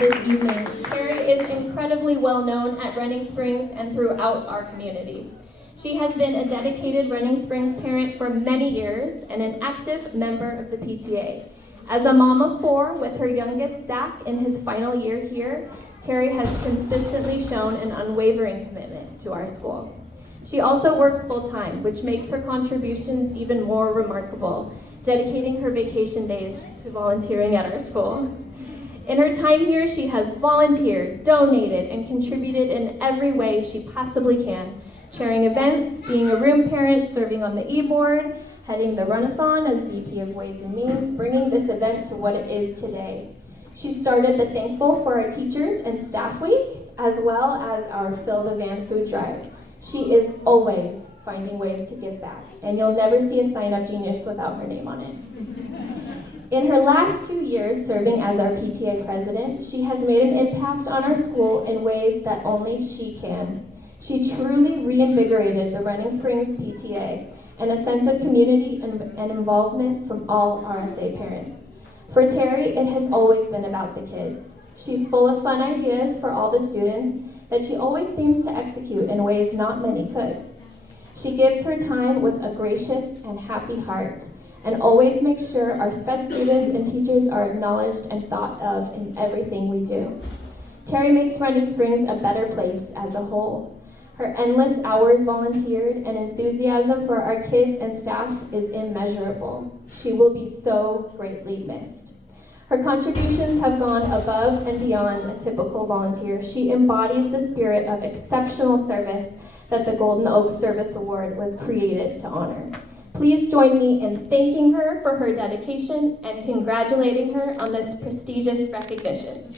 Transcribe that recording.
this evening, Terri is incredibly well known at Running Springs and throughout our community. She has been a dedicated Running Springs parent for many years and an active member of the PTA. As a mom of 4 with her youngest, Zach, in his final year here, Terri has consistently shown an unwavering commitment to our school. She also works full-time, which makes her contributions even more remarkable, dedicating her vacation days to volunteering at our school. In her time here, she has volunteered, donated, and contributed in every way she possibly can, chairing events, being a room parent, serving on the e-board, heading the Runathon as VP of Ways and Means, bringing this event to what it is today. She started the Thankful for Our Teachers and Staff Week, as well as our Fill the Van food drive. She is always finding ways to give back, and you'll never see a sign-up genius without her name on it. In her last 2 years serving as our PTA president, she has made an impact on our school in ways that only she can. She truly reinvigorated the Running Springs PTA and a sense of community and involvement from all RSA parents. For Terri, it has always been about the kids. She's full of fun ideas for all the students that she always seems to execute in ways not many could. She gives her time with a gracious and happy heart and always makes sure our SPED students and teachers are acknowledged and thought of in everything we do. Terri makes Running Springs a better place as a whole. Her endless hours volunteered and enthusiasm for our kids and staff is immeasurable. She will be so greatly missed. Her contributions have gone above and beyond a typical volunteer. She embodies the spirit of exceptional service that the Golden Oak Service Award was created to honor. Please join me in thanking her for her dedication and congratulating her on this prestigious recognition.